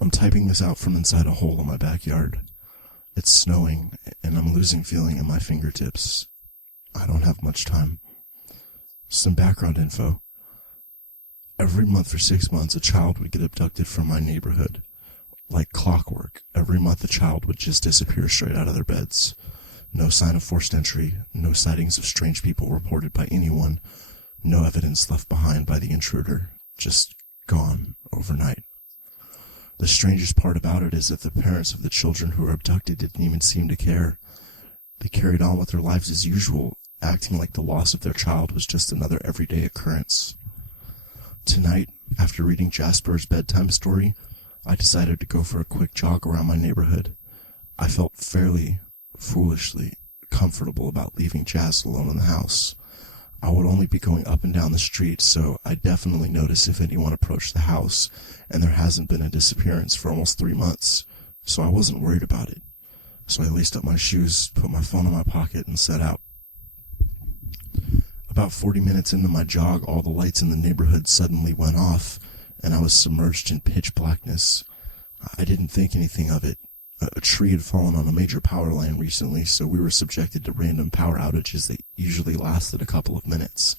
I'm typing this out from inside a hole in my backyard. It's snowing, and I'm losing feeling in my fingertips. I don't have much time. Some background info. Every month for 6 months, a child would get abducted from my neighborhood. Like clockwork, every month a child would just disappear straight out of their beds. No sign of forced entry, no sightings of strange people reported by anyone, no evidence left behind by the intruder, just gone overnight. The strangest part about it is that the parents of the children who were abducted didn't even seem to care. They carried on with their lives as usual, acting like the loss of their child was just another everyday occurrence. Tonight, after reading Jasper's bedtime story, I decided to go for a quick jog around my neighborhood. I felt fairly, foolishly comfortable about leaving Jas alone in the house. I would only be going up and down the street, so I definitely notice if anyone approached the house, and there hasn't been a disappearance for almost 3 months, so I wasn't worried about it. So I laced up my shoes, put my phone in my pocket, and set out. About 40 minutes into my jog, all the lights in the neighborhood suddenly went off, and I was submerged in pitch blackness. I didn't think anything of it. A tree had fallen on a major power line recently, so we were subjected to random power outages that usually lasted a couple of minutes.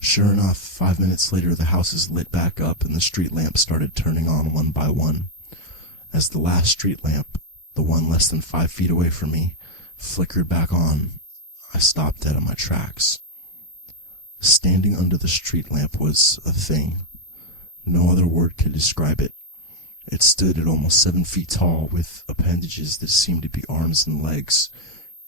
Sure enough, 5 minutes later the houses lit back up and the street lamps started turning on one by one. As the last street lamp, the one less than 5 feet away from me, flickered back on, I stopped dead in my tracks. Standing under the street lamp was a thing. No other word could describe it. It stood at almost 7 feet tall, with appendages that seemed to be arms and legs,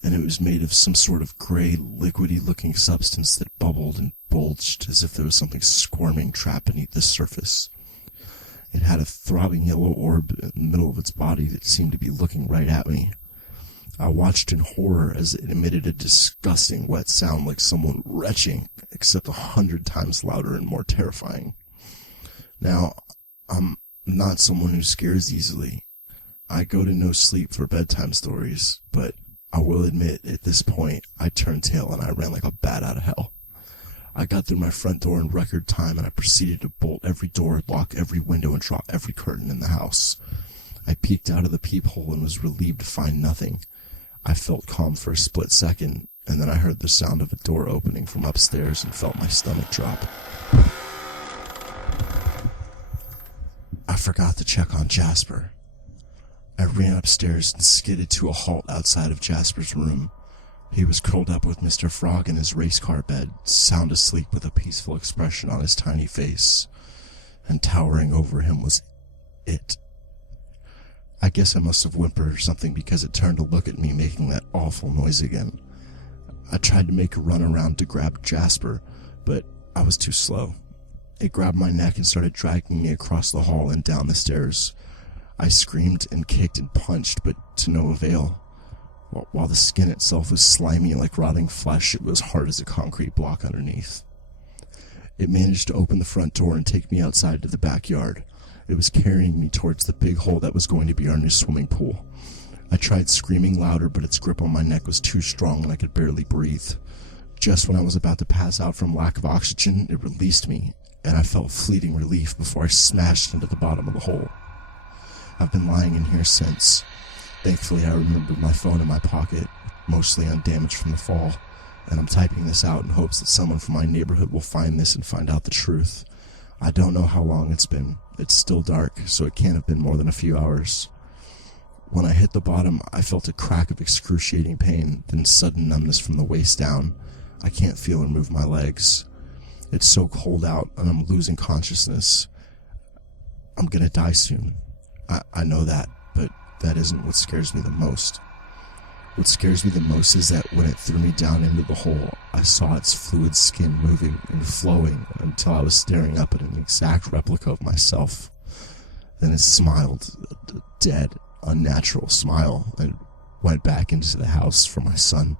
and it was made of some sort of gray, liquidy-looking substance that bubbled and bulged as if there was something squirming trapped beneath the surface. It had a throbbing yellow orb in the middle of its body that seemed to be looking right at me. I watched in horror as it emitted a disgusting wet sound like someone retching, except 100 times louder and more terrifying. Now, I'm not someone who scares easily. I go to no sleep for bedtime stories, but I will admit, at this point, I turned tail and I ran like a bat out of hell. I got through my front door in record time and I proceeded to bolt every door, lock every window, and draw every curtain in the house. I peeked out of the peephole and was relieved to find nothing. I felt calm for a split second, and then I heard the sound of a door opening from upstairs and felt my stomach drop. I forgot to check on Jasper. I ran upstairs and skidded to a halt outside of Jasper's room. He was curled up with Mr. Frog in his race car bed, sound asleep with a peaceful expression on his tiny face. And towering over him was it. I guess I must have whimpered or something because it turned to look at me, making that awful noise again. I tried to make a run around to grab Jasper, but I was too slow. It grabbed my neck and started dragging me across the hall and down the stairs. I screamed and kicked and punched, but to no avail. While the skin itself was slimy like rotting flesh, it was hard as a concrete block underneath. It managed to open the front door and take me outside to the backyard. It was carrying me towards the big hole that was going to be our new swimming pool. I tried screaming louder, but its grip on my neck was too strong and I could barely breathe. Just when I was about to pass out from lack of oxygen, it released me, and I felt fleeting relief before I smashed into the bottom of the hole. I've been lying in here since. Thankfully, I remembered my phone in my pocket, mostly undamaged from the fall, and I'm typing this out in hopes that someone from my neighborhood will find this and find out the truth. I don't know how long it's been. It's still dark, so it can't have been more than a few hours. When I hit the bottom, I felt a crack of excruciating pain, then sudden numbness from the waist down. I can't feel or move my legs. It's so cold out, and I'm losing consciousness. I'm gonna die soon. I know that, but that isn't what scares me the most. What scares me the most is that when it threw me down into the hole, I saw its fluid skin moving and flowing until I was staring up at an exact replica of myself. Then it smiled, a dead, unnatural smile, and went back into the house for my son.